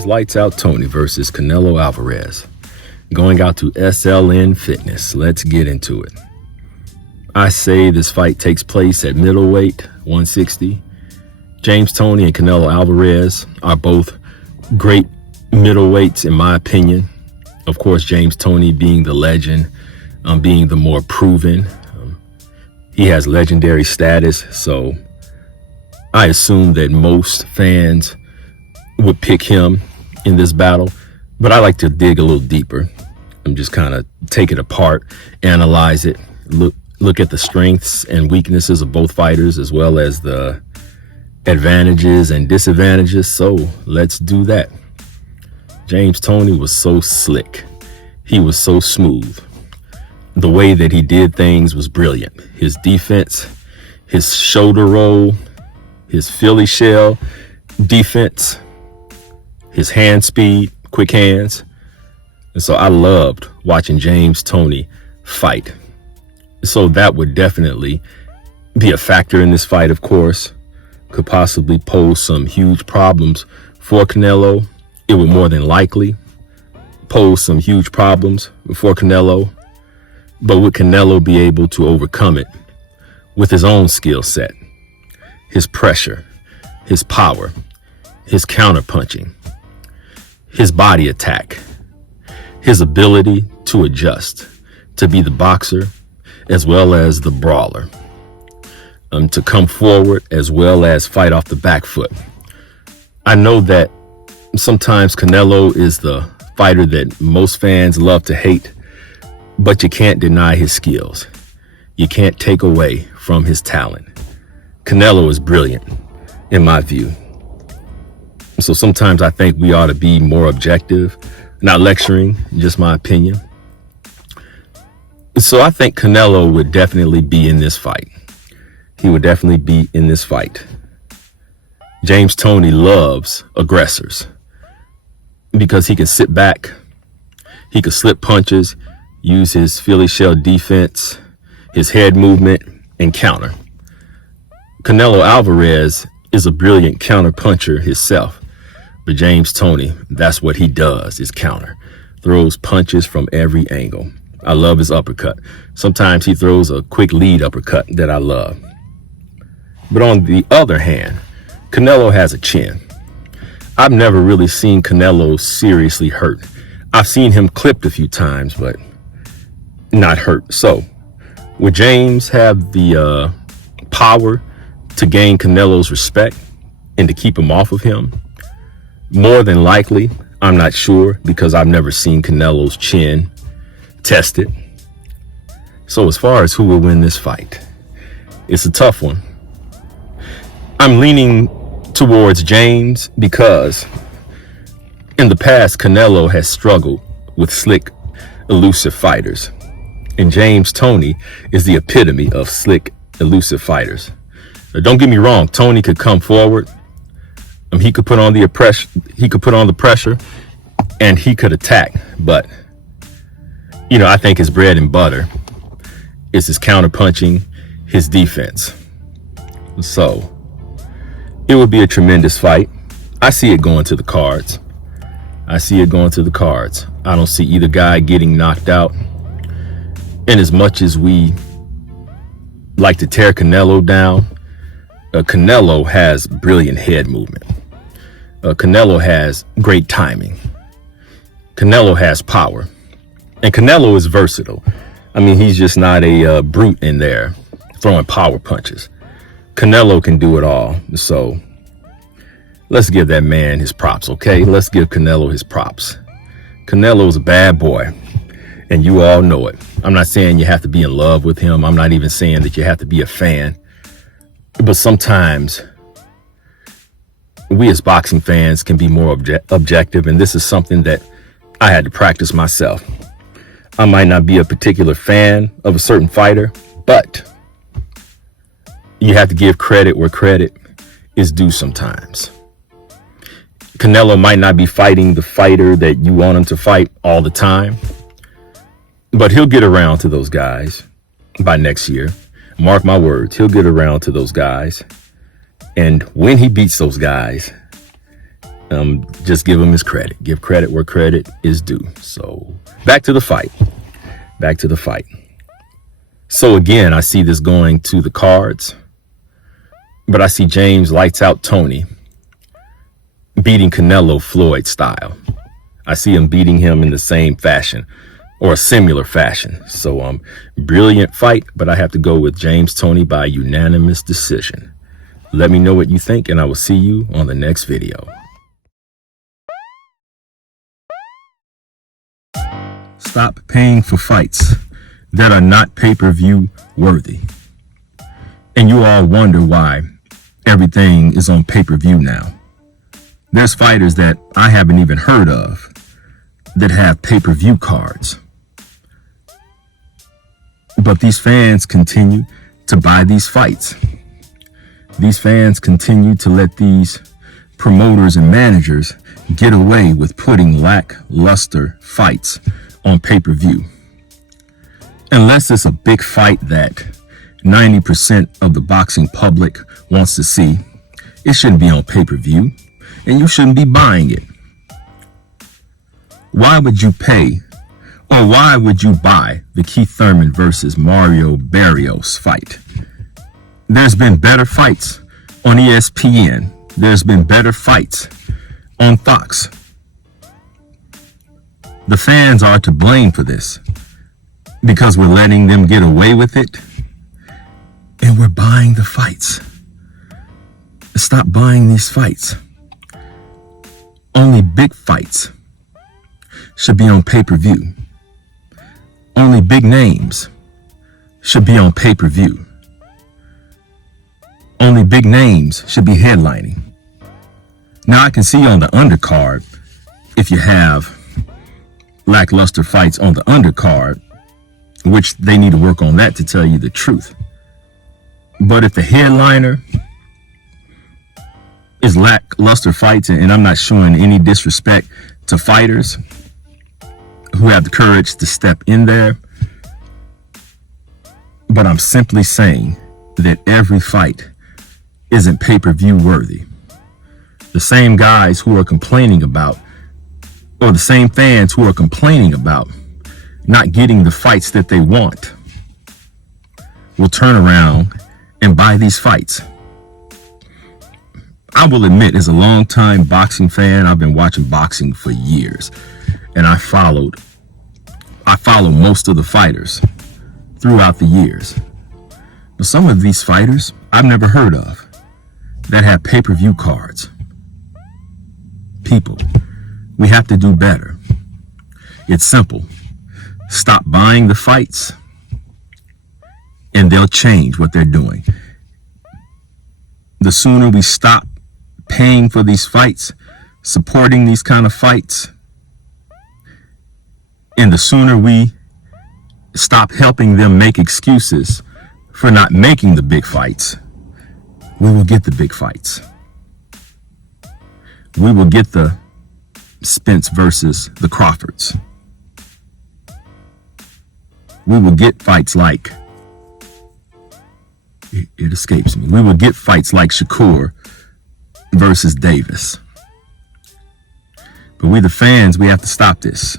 is Lights Out Toney versus Canelo Alvarez. Going out to SLN Fitness. Let's get into it. I say this fight takes place at middleweight, 160. James Toney and Canelo Alvarez are both great middleweights in my opinion. Of course, James Toney being the legend, being the more proven. He has legendary status, so I assume that most fans would pick him in this battle, but I like to dig a little deeper and just kind of take it apart, analyze it, look at the strengths and weaknesses of both fighters, as well as the advantages and disadvantages. So let's do that. James Toney was so slick. He was so smooth. The way that he did things was brilliant. His defense, his shoulder roll, his Philly shell defense, his hand speed, quick hands. And so I loved watching James Toney fight. So that would definitely be a factor in this fight, of course. Could possibly pose some huge problems for Canelo. It would more than likely pose some huge problems for Canelo. But would Canelo be able to overcome it with his own skill set, his pressure, his power, his counterpunching, his body attack, his ability to adjust, to be the boxer as well as the brawler, to come forward as well as fight off the back foot. I know that sometimes Canelo is the fighter that most fans love to hate, but you can't deny his skills. You can't take away from his talent. Canelo is brilliant, in my view. So sometimes I think we ought to be more objective, not lecturing, just my opinion. So I think Canelo would definitely be in this fight. He would definitely be in this fight. James Toney loves aggressors because he can sit back, he can slip punches, use his Philly shell defense, his head movement, and counter. Canelo Alvarez is a brilliant counter puncher himself, but James Toney, that's what he does, is counter. Throws punches from every angle. I love his uppercut. Sometimes he throws a quick lead uppercut that I love. But on the other hand, Canelo has a chin. I've never really seen Canelo seriously hurt. I've seen him clipped a few times, but not hurt. So would James have the power to gain Canelo's respect and to keep him off of him? More than likely, I'm not sure, because I've never seen Canelo's chin tested. So as far as who will win this fight, it's a tough one. I'm leaning towards James because in the past, Canelo has struggled with slick, elusive fighters. And James Toney is the epitome of slick, elusive fighters. Now, don't get me wrong, Toney could come forward. He could put on the pressure, and he could attack. But I think his bread and butter is his counterpunching, his defense. So it would be a tremendous fight. I see it going to the cards. I don't see either guy getting knocked out. And as much as we like to tear Canelo down, Canelo has brilliant head movement. Canelo has great timing. Canelo has power. And Canelo is versatile. He's just not a brute in there throwing power punches. Canelo can do it all. So let's give that man his props, okay? Let's give Canelo his props. Canelo's a bad boy, and you all know it. I'm not saying you have to be in love with him. I'm not even saying that you have to be a fan. But sometimes we as boxing fans can be more objective, and this is something that I had to practice myself. I might not be a particular fan of a certain fighter, but you have to give credit where credit is due sometimes. Canelo might not be fighting the fighter that you want him to fight all the time, but he'll get around to those guys by next year. Mark my words, he'll get around to those guys. And when he beats those guys, Just give him his credit. Give credit where credit is due. So back to the fight. So again, I see this going to the cards, but I see James lights out Toney beating Canelo Floyd style. I see him beating him in the same fashion or a similar fashion. So brilliant fight, but I have to go with James Toney by unanimous decision. Let me know what you think, and I will see you on the next video. Stop paying for fights that are not pay-per-view worthy. And you all wonder why everything is on pay-per-view now. There's fighters that I haven't even heard of that have pay-per-view cards. But these fans continue to buy these fights. These fans continue to let these promoters and managers get away with putting lackluster fights on pay-per-view. Unless it's a big fight that 90% of the boxing public wants to see, it shouldn't be on pay-per-view, and you shouldn't be buying it. Why would you pay, or why would you buy the Keith Thurman versus Mario Barrios fight? There's been better fights on ESPN. There's been better fights on Fox. The fans are to blame for this because we're letting them get away with it, and we're buying the fights. Stop buying these fights. Only big fights should be on pay-per-view. Only big names should be on pay-per-view. Only big names should be headlining. Now I can see on the undercard, if you have lackluster fights on the undercard, which they need to work on that to tell you the truth. But if the headliner is lackluster fights, and I'm not showing any disrespect to fighters who have the courage to step in there, but I'm simply saying that every fight isn't pay-per-view worthy. The same guys who are complaining about, or the same fans who are complaining about not getting the fights that they want, will turn around and buy these fights. I will admit, as a longtime boxing fan, I've been watching boxing for years, and I follow most of the fighters throughout the years. But some of these fighters I've never heard of that have pay-per-view cards. People, we have to do better. It's simple. Stop buying the fights, and they'll change what they're doing. The sooner we stop paying for these fights, supporting these kind of fights, and the sooner we stop helping them make excuses for not making the big fights, we will get the big fights. We will get the Spence versus the Crawfords. We will get fights like, it escapes me. We will get fights like Shakur versus Davis. But we, the fans, we have to stop this.